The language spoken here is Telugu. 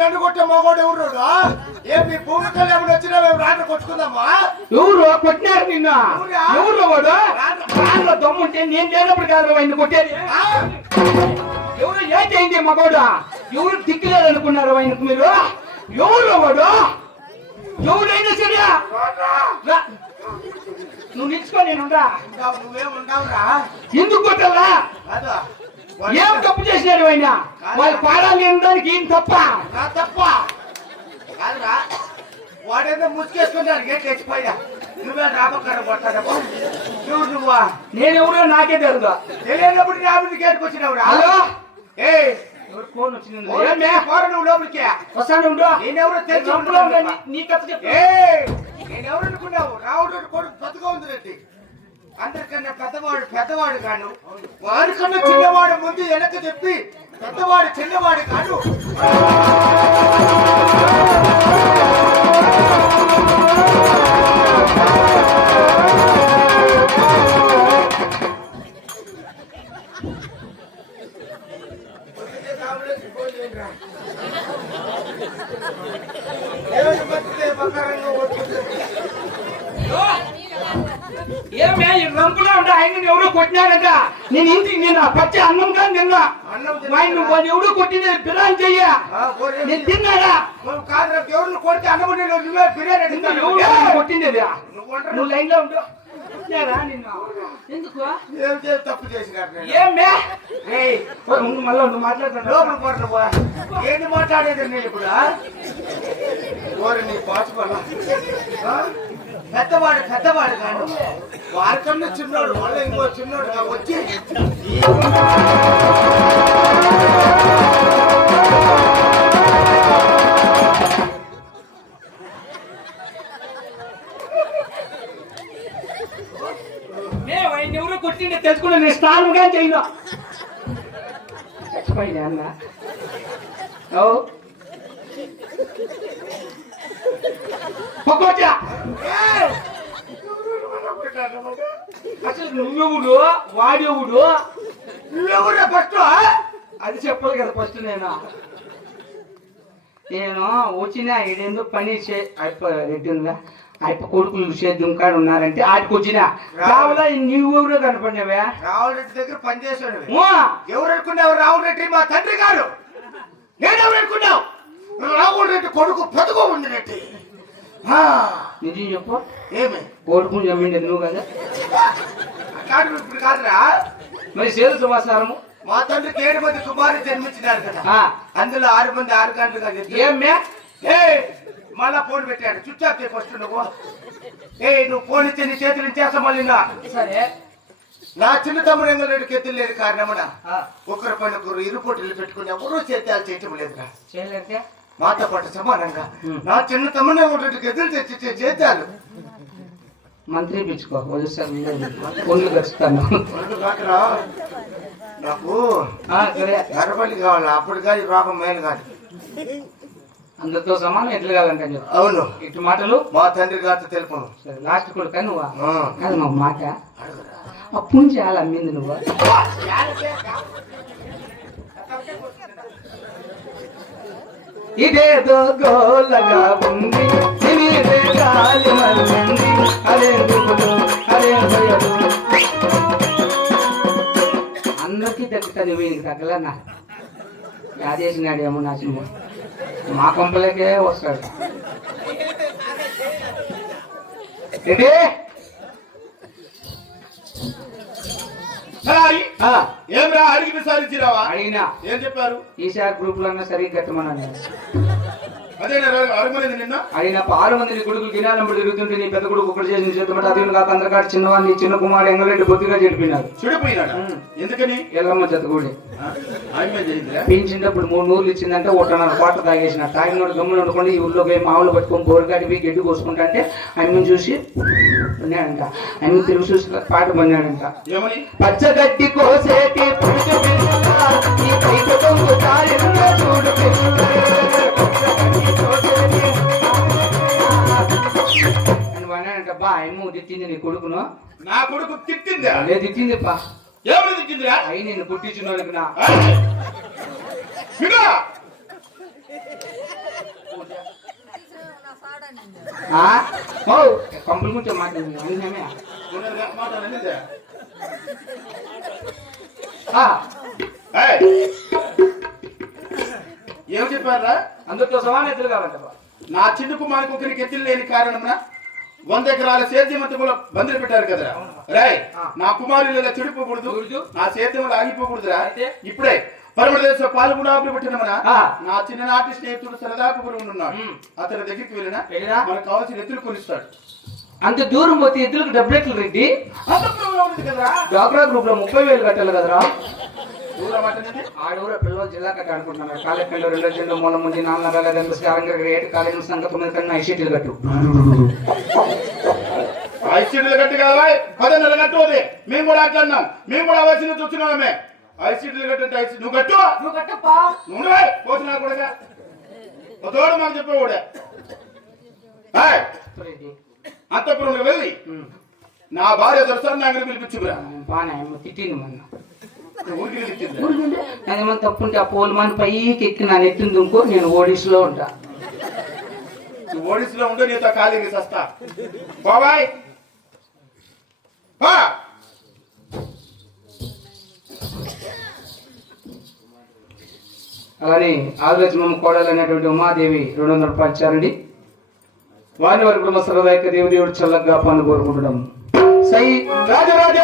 నన్ను కొట్టే మగోడు ఎవరు ఏం మీ భూమికలు ఎవరు వచ్చినా మేము రాత్రి కొట్టుకుందామా? ఎవరు కొట్టినారు నిన్న? ఎవరు వాడు? రాళ్ళ దమ్ముంటే నేను లేనప్పుడు కాదు ఆయన కొట్టేది. ఎవరు ఏంటి మగోడు? ఎవరు దిక్కులేదు అనుకున్నారు ఆయనకు మీరు? ఎవరు వాడు? ఎవరైనా సరే నువ్వు నిలుచుకో, నేను నువ్వేముంటావురా? ఎందుకు కొట్టాలా? ఏం తప్పు చేసినారు ఆయన? వాళ్ళు పాడాలి అనడానికి ఏం తప్ప? తప్ప కాదురా, వాడేదో ముసుకేసుకున్నాడు గేట్ తెచ్చిపోయా. నువ్వే రాబోకర కొట్టాడమ్మా. నువ్వా? నేనెవరో నాకే తెలుదా? తెలియనప్పుడు నా మీద గేట్కి వచ్చినావురా? హలో, ఏ ఫోన్ వచ్చింది. నువ్వు లోపలికి వస్తాను ఉండు. నేనెవరో తెలిసి నీ కథ చెప్పు. నేనెవరు అనుకున్నావు? రావుడు కొడుకు బతుగా ఉంది రెడ్డి. అందరికన్నా పెద్దవాడు కాను, వారికన్నా చిన్నవాడు ముందు వెనక చెప్పి పెద్దవాడు చిన్నవాడు కాను. ఏమే ఈ రంపులో ఉంటే ఆయన ఎవరో కొట్టినాడంట. నేను ఇంటికి నేను పచ్చి అన్నం కానీ తిన్నా. ఆయన ఎవడో కొట్టింది బిర్యానీ చెయ్య. నేను తిన్నాడా? కాదు, ఎవరిని కొడితే అన్నం నువ్వే బిర్యానీ కొట్టింది. నువ్వు లైన్ లో ఉండు. ఎందుకు తప్పు చేసినారు? ఏమే మళ్ళీ నువ్వు మాట్లాడుతున్నావు. ఏంటి మాట్లాడేది నేను ఇప్పుడు? నీ పాచుకోవాలా? పెద్దవాడు కాదు, వారికన్నా చిన్నోడు, మళ్ళీ ఇంకో చిన్నోడు వచ్చి ఆయన ఎవరో కొట్టిండే తెలుసుకున్నా. నేను స్నానంగా చేయను. చచ్చిపోయినా అన్న. అసలు నువ్వెవుడు, వాడెవుడు? నువ్వెవరు ఫస్ట్? అది చెప్పాలి కదా ఫస్ట్. నేను వచ్చిన ఇదేందో పని అయిపోయిందా? అయిపో కొడుకులు సేద్యం కాడ ఉన్నారంటే ఆటికి వచ్చిన రావులా. నువ్వెవరో కనపడినావా? రావుల రెడ్డి దగ్గర పనిచేసాడు. ఎవరు అనుకున్నావు? రావుల రెడ్డి మా తండ్రి గారు. నేనెవరు అనుకున్నావు? రావుల రెడ్డి కొడుకు పెద్దగా ఉండినట్టు. నిజం చెప్పు. ఏమి కొడుకుని జమ్మిండి నువ్వు కదా? ఇప్పుడు కాదురా, మరి సేలు సువాసారము. మా తండ్రికి 7 మంది కుమారులు జన్మించినారు కదా, అందులో 6 మంది 6 గంటలుగా ఏమే మళ్ళా ఫోన్ పెట్టాడు. స్విచ్ ఆఫ్ చేయి ఫస్ట్. నువ్వు ఫోన్ ఇచ్చి నీ చేతులు ఇచ్చేస్తా. మళ్ళీ సరే, నా చిన్న తమ్ముడు ఎంగళరెడ్డికి ఎత్తులు లేదు కారణమన ఒకరి పైన ఒకరు ఇరుపోటీలు పెట్టుకుని ఎవరూ చేతాలు చేయటం లేదురా. మాతో పాటు సమానంగా నా చిన్న తమ్ముడు ఎంగళరెడ్డికి ఎదురు తెచ్చి చేతాలు మంత్రి పిచ్చుకో ఒళ్ళు ఖచ్చితాను. నాకు గర్భలి కావాలి, అప్పుడు కాదు రోగం మేలు కాదు. అందరితో సమానం ఎట్లు కాదంటే అవును. ఇటు మాటలు మా తండ్రి గారితో తెలుపును. లాస్ట్ కొడుకు నువ్వా? కాదు మాకు మాట అప్పుడు చాలా అమ్మింది నువ్వు. ఇదేదో గోలగా ఉంది తగ్గలన్నా యాదేసినాడేమో నా సినిమా మా కొంపలకే వస్తాడు ఏంటి ఏం రా అడిగి విసారించిరావా? అడిగినా ఏం చెప్పారు? ఈసారి గ్రూప్ లో సరిగ్గా కట్టమన్నా నేను అదే అడగలేదు నిన్న. ఆయన 6 మంది కొడుకులు గినాలంపడి తిరుగుతుంటే నీ పెద్ద కొడుకు ఒకటి చేసిన చేతుబట్టి అది కాక అందరికాడు చిన్నవాడిని చిన్న కుమారు ఎంగరెడ్డి బొత్తిగా చెడిపోయినారు. చెడిపోయినాడు ఎందుకని? ఎల్లమ్మ జతగూడి పెంచినప్పుడు 3 నూర్లు ఇచ్చిందంటే 1.5 కోట తాగేసిన తాగినోడు గమ్ములు వండుకొని ఈ ఊళ్ళోకి మామూలు పట్టుకొని బోరుగాడివి గడ్డి కోసుకుంటా అంటే ఆమెను చూసి ఉన్నాడంట. ఆమె తిరుగు చూసి పాట పడినాడంట. ఏమని? పచ్చగడ్డి కోసేటి బా అమ్మ తిట్టింది నీ కొడుకును. నా కొడుకు తిట్టిందా? లేదు తిట్టింది పా. ఏమని తిట్టిందిరా? అయి నిన్ను పుట్టించిన వాళ్ళకి నా కంపెనీ గురించి మాట్లాడింది ఏం చెప్పారా? అందరితో సమాన ఎత్తులు కావాలంట. నా చిన్న కుమారికి ఒకరికి ఎత్తులు లేని కారణమున 100 ఎకరాల సేద్యమంతా కూడా బంధులు పెట్టారు కదరా. రాయ్ నా కుమారులు చెడిపోకూడదు, నా సేద్యములు ఆగిపోకూడదురా. ఇప్పుడే పరమదేశ పాలు కూడా ఆపులు పెట్టినమన నా చిన్ననాటి స్నేహితుడు సరదాకు కూడా ఉన్నాడు. అతని దగ్గరికి వెళ్ళినా మనకు కావాల్సిన ఎత్తులు కొనిస్తాడు. అంత దూరం పోతే ఎద్దులకు డబ్బులెట్లు రెడ్డి డాక్రా గ్రూప్ లో 30,000 కట్టాలి కదరా. ఆడూరు పిల్లలు జిల్లా కట్ట అనుకుంటున్నారు. కాలేజీలో 2 లక్షలు మూల ముందు 4 నగల రేటు కాలేజీ సంఖ్య 9 కన్నా 5 సీట్లు కట్టు. 5 సీట్లు కట్టు కదా 10 నెలలు కట్టు. అది మేము కూడా అట్లన్నాం. మేము కూడా వయసును చూస్తున్నామే. 5 సీట్లు కట్టు. నువ్వు కట్టు. నువ్వు కట్టప్పా. నువ్వు పోతున్నా కూడా తోడు మాకు చెప్పేవాడే. అంతపురంలో వెళ్ళి నా భార్య దొరసారి నాకు పిలిపించుకురా. తిట్టింది మొన్న ఊరికి తిట్టింది. ఏమన్నా తప్పుంటే ఆ పోల్మాన్ పైకి ఎక్కి నా నెత్తింది ఇంకో నేను ఓడిస్లో ఉంటా. ఓడిస్లో ఉంటే నీతో ఖాళీకి సస్తా బాబాయ్. అలానే ఆలోచన కోడలు అనేటువంటి ఉమాదేవి 200 రూపాయలు ఇచ్చారండి. వారి వారి కుటుంబ సరదాయక దేవుడు చల్లగా పన్ను కోరుకుంటున్నాం. సై రాజరాజ